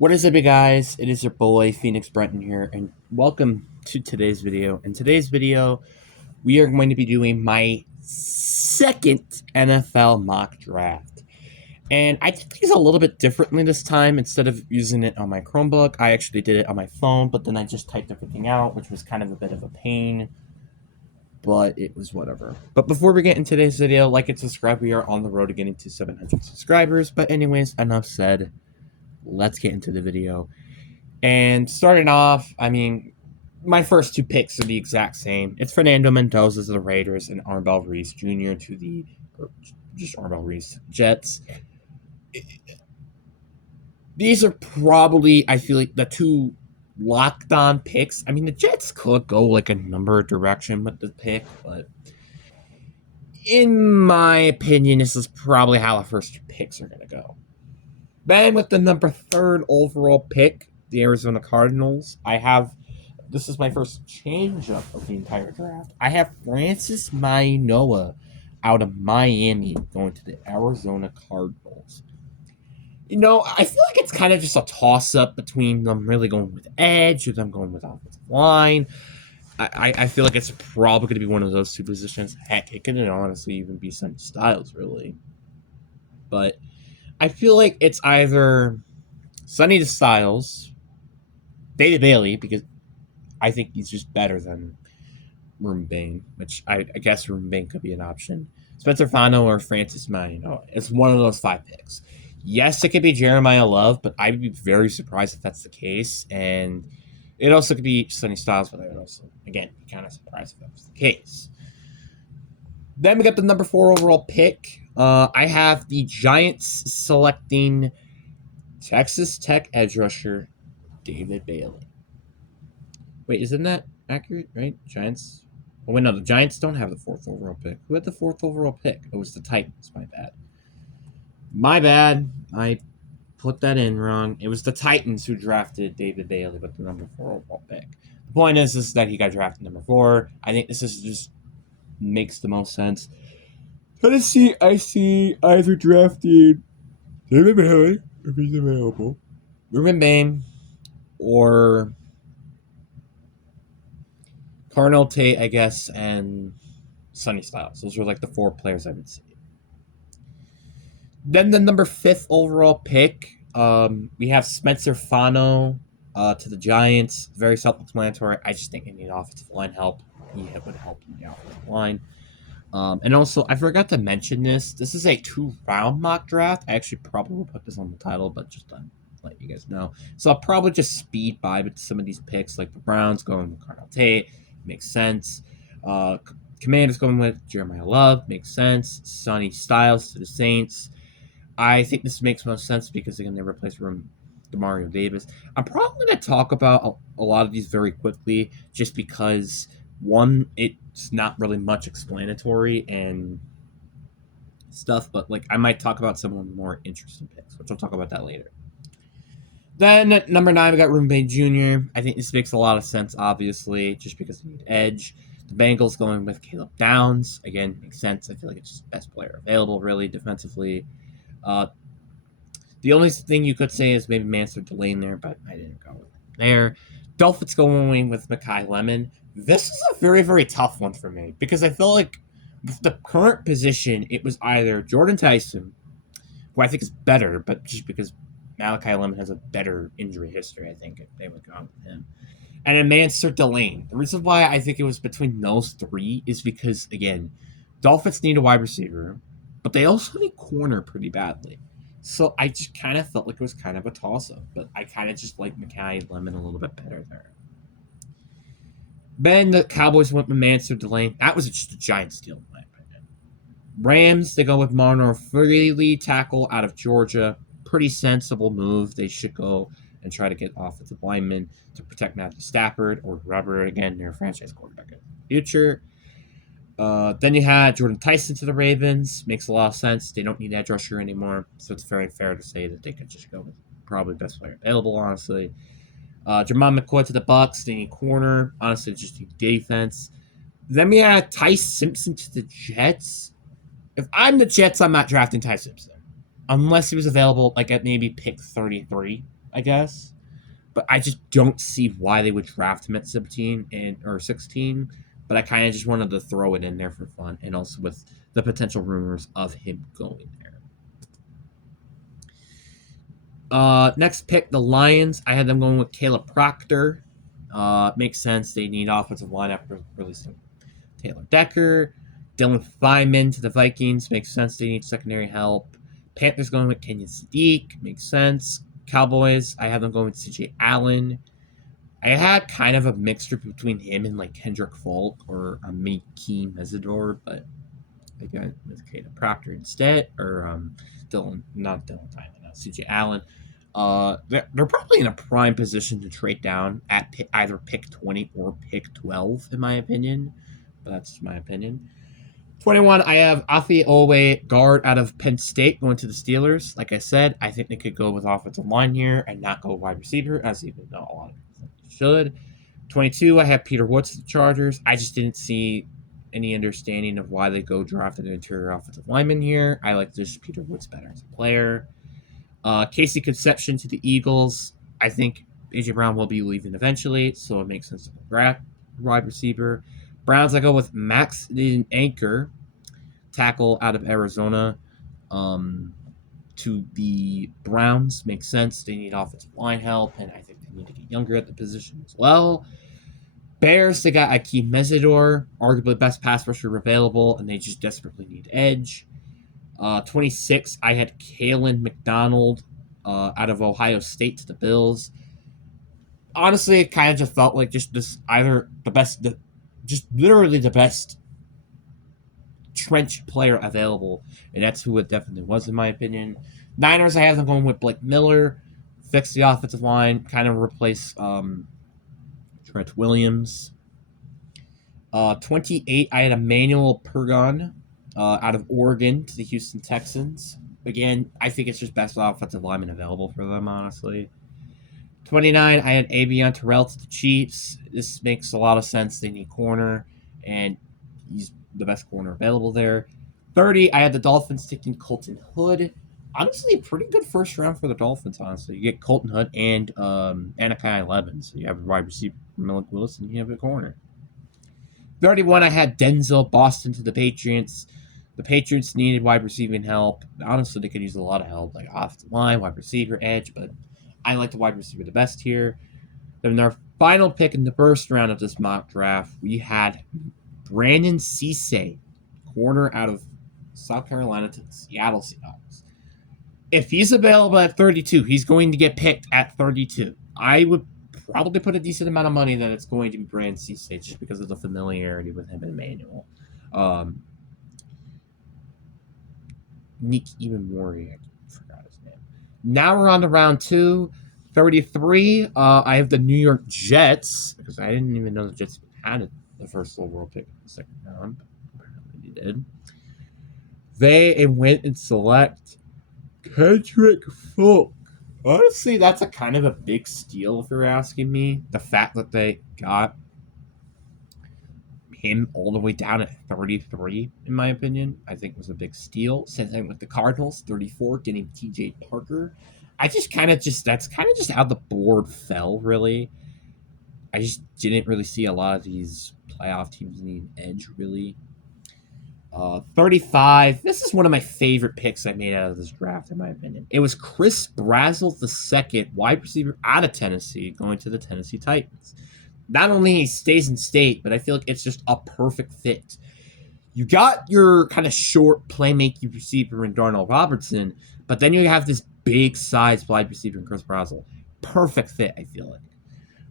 What is up, you guys? It is your boy Phoenix Brenton here, and welcome to today's video. In today's video, we are going to be doing my second NFL mock draft. And I did things a little bit differently this time. Instead of using it on my Chromebook, I actually did it on my phone, but then I just typed everything out, which was kind of a bit of a pain, but it was whatever. But before we get into today's video, like and subscribe. We are on the road to getting to 700 subscribers. But anyways, enough said. Let's get into the video. And starting off, my first two picks are the exact same. It's Fernando Mendoza to the Raiders and Arnbell Reese Jr. to the, or just Arnbell Reese Jets. These are probably, I feel like, the two locked on picks. I mean, the Jets could go like a number direction with the pick, but in my opinion, this is probably how the first two picks are going to go. Then with the number third overall pick, the Arizona Cardinals, this is my first change-up of the entire draft. I have Francis Manoa out of Miami going to the Arizona Cardinals. I feel like it's kind of just a toss-up between them really going with edge or them going with offensive line. I feel like it's probably going to be one of those two positions. Heck, it could honestly even be Sonny Styles, really. But I feel like it's either Sonny Styles, David Bailey, because I think he's just better than Ruben Bain, which I guess Ruben Bain could be an option. Spencer Fano or Francis Manoa. It's one of those five picks. Yes, it could be Jeremiah Love, but I would be very surprised if that's the case. And it also could be Sonny Styles, but I would also, again, be kind of surprised if that was the case. Then we got the number 4 overall pick. I have the Giants selecting Texas Tech edge rusher David Bailey. Wait, isn't that accurate, right? Giants? Oh, wait, no, the Giants don't have the 4th overall pick. Who had the 4th overall pick? It was the Titans. My bad. My bad. I put that in wrong. It was the Titans who drafted David Bailey with the number 4 overall pick. The point is that he got drafted number 4. I think this is just makes the most sense. Tennessee, I see either drafted David Bailey, if he's available, Ruben Bain, or Carnell Tate, I guess, and Sonny Styles. Those were like the 4 players I would see. Then the number 5th overall pick, we have Spencer Fano to the Giants. Very self-explanatory. I just think they need offensive line help. He would help in the offensive line. And also, I forgot to mention this. This is a 2-round mock draft. I actually probably will put this on the title, but just to let you guys know. So I'll probably just speed by with some of these picks, like the Browns going with Carnell Tate. Makes sense. Commanders going with Jeremiah Love. Makes sense. Sonny Styles to the Saints. I think this makes most sense because, again, they replaced Demario Davis. I'm probably going to talk about a lot of these very quickly just because, one, it's not really much explanatory and stuff, but I might talk about some of the more interesting picks, which I'll talk about that later. Then at number 9, we got Ruben Bain Jr. I think this makes a lot of sense, obviously, just because they need edge. The Bengals going with Caleb Downs. Again, makes sense. I feel like it's just the best player available, really, defensively. The only thing you could say is maybe Mansard Delane there, but I didn't go there. Dolphins going with Mekhi Lemon. This is a very, very tough one for me because I feel like with the current position, it was either Jordan Tyson, who I think is better, but just because Malachi Lemon has a better injury history, I think they would go with him. And then Mansard Delane. The reason why I think it was between those 3 is because, again, Dolphins need a wide receiver, but they also need corner pretty badly. So I just kind of felt like it was kind of a toss-up, but I kind of just like Mekhi Lemon a little bit better there. Then the Cowboys went with Mansard Delane. That was just a giant steal, in my opinion. Rams, they go with Marlon Freely, tackle out of Georgia. Pretty sensible move. They should go and try to get offensive linemen to protect Matthew Stafford or Robert, again, their franchise quarterback in the future. Then you had Jordan Tyson to the Ravens. Makes a lot of sense. They don't need edge rusher anymore, so it's very fair to say that they could just go with probably best player available, honestly. Jermon McCoy to the Bucks. They need corner. Honestly, just need defense. Then we had Ty Simpson to the Jets. If I'm the Jets, I'm not drafting Ty Simpson. Unless he was available at maybe pick 33. I guess. But I just don't see why they would draft him at 17 or 16. But I kind of just wanted to throw it in there for fun, and also with the potential rumors of him going there. Next pick, the Lions. I had them going with Caleb Proctor. Makes sense. They need offensive line after releasing Taylor Decker. Dylan Feynman to the Vikings. Makes sense. They need secondary help. Panthers going with Kenyon Sadiq. Makes sense. Cowboys, I have them going with CJ Allen. I had kind of a mixture between him and like Kendrick Folk or Miki Mesidor, but I got with Caleb Proctor instead, or not Dylan Feynman, CJ Allen. They're probably in a prime position to trade down at either pick 20 or pick 12, in my opinion. But that's my opinion. 21, I have Afi Owe, guard out of Penn State, going to the Steelers. Like I said, I think they could go with offensive line here and not go wide receiver, as even though a lot of people should. 22, I have Peter Woods to the Chargers. I just didn't see any understanding of why they go draft an interior offensive lineman here. I like just Peter Woods better as a player. Casey Conception to the Eagles. I think A.J. Brown will be leaving eventually, so it makes sense to draft wide receiver. Browns, I go with Max Anchor, tackle out of Arizona, to the Browns. Makes sense. They need offensive line help, and I think they need to get younger at the position as well. Bears, they got Akeem Mesidor, arguably best pass rusher available, and they just desperately need edge. 26, I had Kalen McDonald out of Ohio State to the Bills. Honestly, it kind of just felt like just this either the best, just literally the best trench player available, and that's who it definitely was in my opinion. Niners, I have them going with Blake Miller, fix the offensive line, kind of replace Trent Williams. 28, I had Emmanuel Pergon out of Oregon to the Houston Texans. Again, I think it's just best offensive lineman available for them, honestly. 29, I had Avion Terrell to the Chiefs. This makes a lot of sense. They need corner, and he's the best corner available there. 30, I had the Dolphins taking Colton Hood. Honestly, a pretty good first round for the Dolphins, honestly. You get Colton Hood and Anakai Levin. So you have a wide receiver, Malik Willis, and you have a corner. 31, I had Denzel Boston to the Patriots. The Patriots needed wide receiving help. Honestly, they could use a lot of help, like offensive line, wide receiver, edge, but I like the wide receiver the best here. Then our final pick in the first round of this mock draft, we had Brandon Cisse, corner out of South Carolina to the Seattle Seahawks. If he's available at 32, he's going to get picked at 32. I would probably put a decent amount of money that it's going to be Brandon Cisse just because of the familiarity with him and Emmanuel. Nick Imamori, I forgot his name. Now we're on to round 2. 33, I have the New York Jets, because I didn't even know the Jets had the first overall pick in the second round. Apparently they did. They went and select Kendrick Folk. Honestly, that's a kind of a big steal if you're asking me. The fact that they got him all the way down at 33, in my opinion, I think was a big steal. Same thing with the Cardinals, 34, getting TJ Parker. That's kind of just how the board fell, really. I just didn't really see a lot of these playoff teams need an edge, really. 35. This is one of my favorite picks I made out of this draft, in my opinion. It was Chris Brazzell II, wide receiver out of Tennessee, going to the Tennessee Titans. Not only he stays in state, but I feel like it's just a perfect fit. You got your kind of short playmaking receiver in Darnell Robertson, but then you have this big size wide receiver in Chris Brazzell. Perfect fit, I feel like.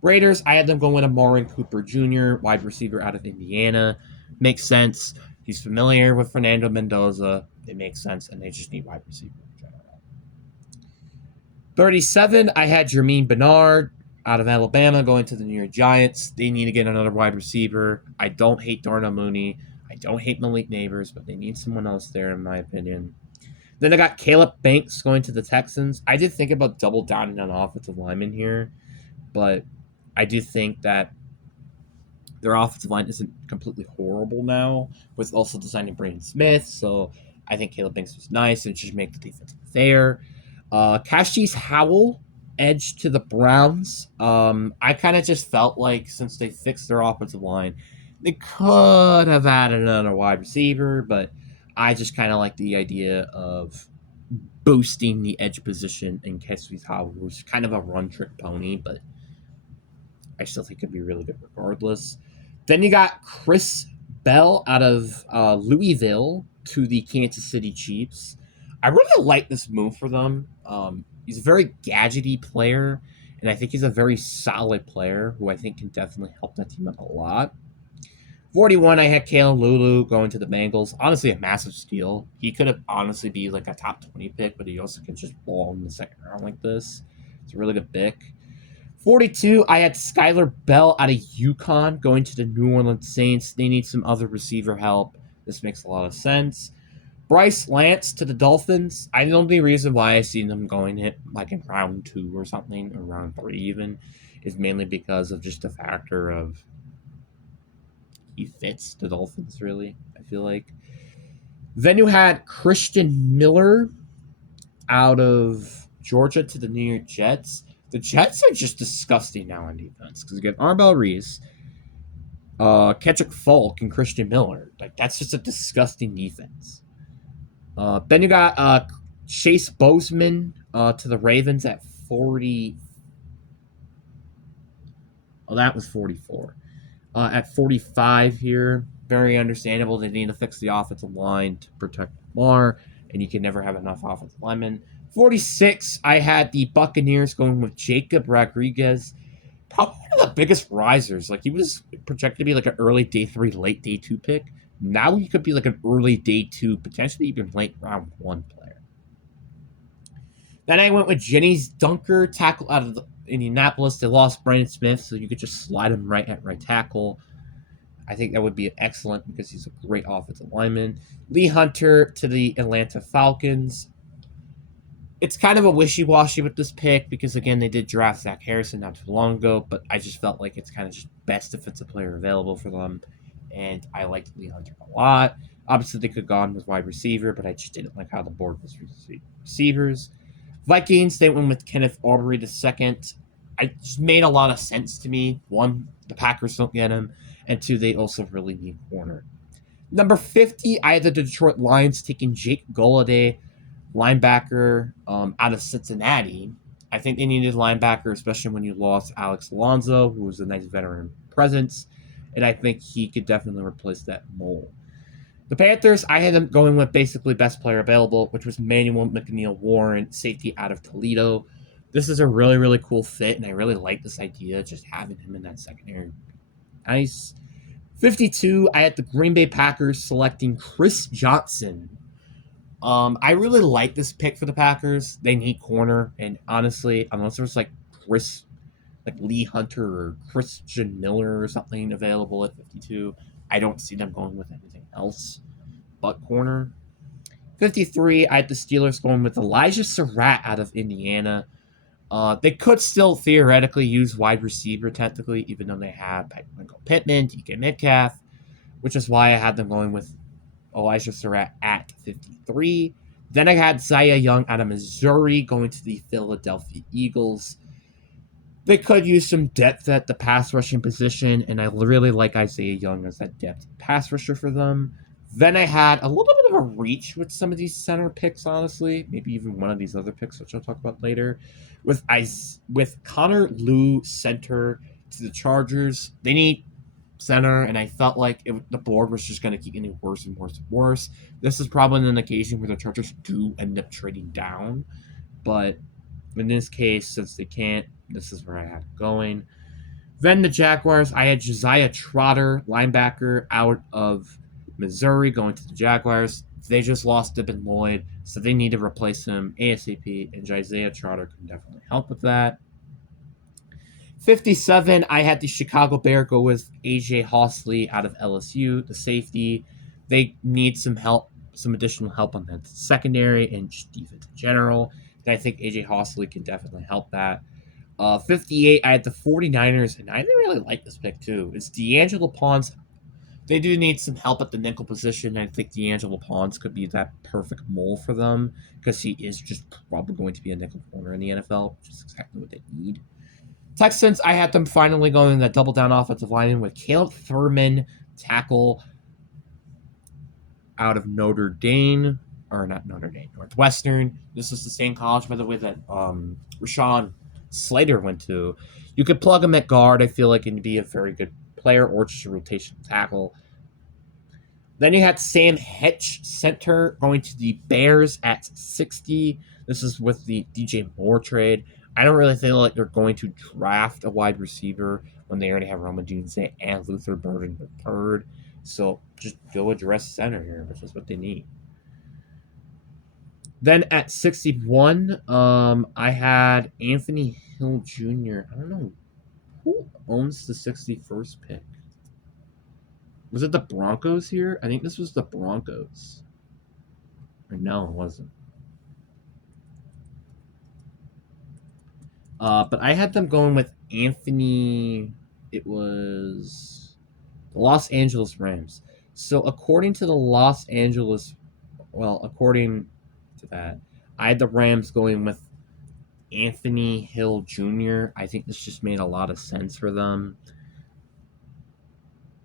Raiders, I had them going with Amari Cooper Jr., wide receiver out of Indiana. Makes sense. He's familiar with Fernando Mendoza. It makes sense, and they just need wide receiver in general. 37, I had Jermaine Bernard out of Alabama going to the New York Giants. They need to get another wide receiver. I don't hate Darnell Mooney. I don't hate Malik Neighbors, but they need someone else there, in my opinion. Then I got Caleb Banks going to the Texans. I did think about double downing on offensive lineman here, but I do think that their offensive line isn't completely horrible now, with also designing Braden Smith. So I think Caleb Banks was nice and just make the defense fair. Cassius Howell edge to the Browns. I kind of just felt like since they fixed their offensive line, they could have added another wide receiver, but I just kind of like the idea of boosting the edge position in Keswi's Howard, who's kind of a run trick pony, but I still think it'd be really good regardless. Then you got Chris Bell out of Louisville to the Kansas City Chiefs. I really like this move for them. He's a very gadgety player, and I think he's a very solid player who I think can definitely help that team out a lot. 41, I had Kalen Lulu going to the Bengals. Honestly, a massive steal. He could have honestly be like a top 20 pick, but he also can just ball in the second round like this. It's a really good pick. 42, I had Skylar Bell out of UConn going to the New Orleans Saints. They need some other receiver help. This makes a lot of sense. Bryce Lance to the Dolphins. I know the reason why I see them going hit like in round 2 or something, or round 3 even, is mainly because of just the factor of he fits the Dolphins, really, I feel like. Then you had Christian Miller out of Georgia to the New York Jets. The Jets are just disgusting now on defense because you get Arbel Reese, Ketchuk Falk, and Christian Miller. Like, that's just a disgusting defense. Then you got Chase Boseman to the Ravens at 40. Oh, that was 44. At 45 here, very understandable. They need to fix the offensive line to protect Lamar, and you can never have enough offensive linemen. 46, I had the Buccaneers going with Jacob Rodriguez. Probably one of the biggest risers. Like, he was projected to be like an early day 3, late day 2 pick. Now he could be like an early day 2, potentially even late round 1 player. Then I went with Jenny's Dunker, tackle out of Indianapolis. They lost Brandon Smith, so you could just slide him right at right tackle. I think that would be excellent because he's a great offensive lineman. Lee Hunter to the Atlanta Falcons. It's kind of a wishy-washy with this pick because, again, they did draft Zach Harrison not too long ago, but I just felt like it's kind of just best defensive player available for them, and I liked Lee Hunter a lot. Obviously, they could have gone with wide receiver, but I just didn't like how the board was receivers. Vikings, they went with Kenneth Aubry II. It just made a lot of sense to me. One, the Packers don't get him, and two, they also really need corner. Number 50, I had the Detroit Lions taking Jake Golladay, linebacker out of Cincinnati. I think they needed linebacker, especially when you lost Alex Alonso, who was a nice veteran presence, and I think he could definitely replace that mole. The Panthers, I had them going with basically best player available, which was Manuel McNeil Warren, safety out of Toledo. This is a really, really cool fit, and I really like this idea, just having him in that secondary. Nice. 52, I had the Green Bay Packers selecting Chris Johnson. I really like this pick for the Packers. They need corner, and honestly, unless there's like Lee Hunter or Christian Miller or something available at 52, I don't see them going with anything else but corner. 53, I had the Steelers going with Elijah Surratt out of Indiana. They could still theoretically use wide receiver technically, even though they have Michael Pittman, DK Metcalf, which is why I had them going with Elijah Surratt at 53. Then I had Zaya Young out of Missouri going to the Philadelphia Eagles. They could use some depth at the pass rushing position, and I really like Isaiah Young as that depth pass rusher for them. Then I had a little bit of a reach with some of these center picks, honestly. Maybe even one of these other picks, which I'll talk about later. With Connor Lew, center to the Chargers. They need center, and I felt like the board was just going to keep getting worse and worse and worse. This is probably an occasion where the Chargers do end up trading down, but in this case, since they can't, this is where I had it going. Then the Jaguars, I had Josiah Trotter, linebacker out of Missouri, going to the Jaguars. They just lost Devin Lloyd, so they need to replace him ASAP, and Josiah Trotter can definitely help with that. 57, I had the Chicago Bear go with AJ Hawsley out of LSU, the safety. They need some help, some additional help on that secondary and just defense in general. And I think AJ Hawsley can definitely help that. 58, I had the 49ers, and I didn't really like this pick too. It's D'Angelo Ponce They do need some help at the nickel position. I think D'Angelo Pons could be that perfect mold for them because he is just probably going to be a nickel corner in the NFL, which is exactly what they need. Texans, I had them finally going in that double down offensive line with Caleb Thurman, tackle out of Notre Dame, or not Notre Dame, Northwestern. This is the same college, by the way, that Rashawn Slater went to. You could plug him at guard, I feel like, and be a very good player or just a rotation tackle. Then you had Sam Hetch, center, going to the Bears at 60. This is with the DJ Moore trade. I don't really feel like they're going to draft a wide receiver when they already have Roma Dunze and Luther Burden III. So just go address center here, which is what they need. Then at 61, I had Anthony Hill Jr. I don't know who owns the 61st pick. Was it the Broncos here? I think this was the Broncos. Or no, it wasn't. But I had them going with Anthony. It was the Los Angeles Rams. So according to the according to that, I had the Rams going with Anthony Hill Jr. I think this just made a lot of sense for them.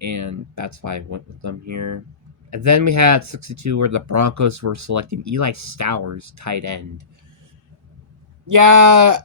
And that's why I went with them here. And then we had 62 where the Broncos were selecting Eli Stowers, tight end. Yeah,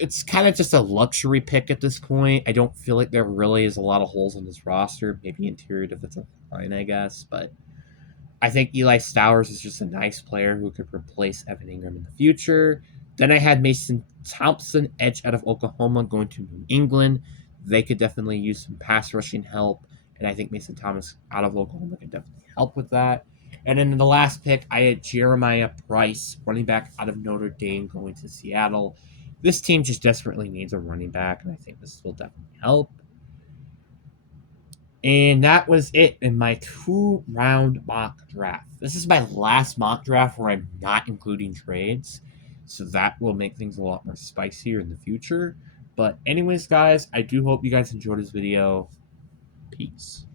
it's kind of just a luxury pick at this point. I don't feel like there really is a lot of holes in this roster. Maybe interior defensive line, I guess. But I think Eli Stowers is just a nice player who could replace Evan Ingram in the future. Then I had Mason Thompson, edge out of Oklahoma, going to New England. They could definitely use some pass rushing help. And I think Mason Thomas out of Oklahoma can definitely help with that. And then in the last pick, I had Jeremiah Price, running back out of Notre Dame, going to Seattle. This team just desperately needs a running back, and I think this will definitely help. And that was it in my 2-round mock draft. This is my last mock draft where I'm not including trades, so that will make things a lot more spicier in the future. But anyways, guys, I do hope you guys enjoyed this video. Peace.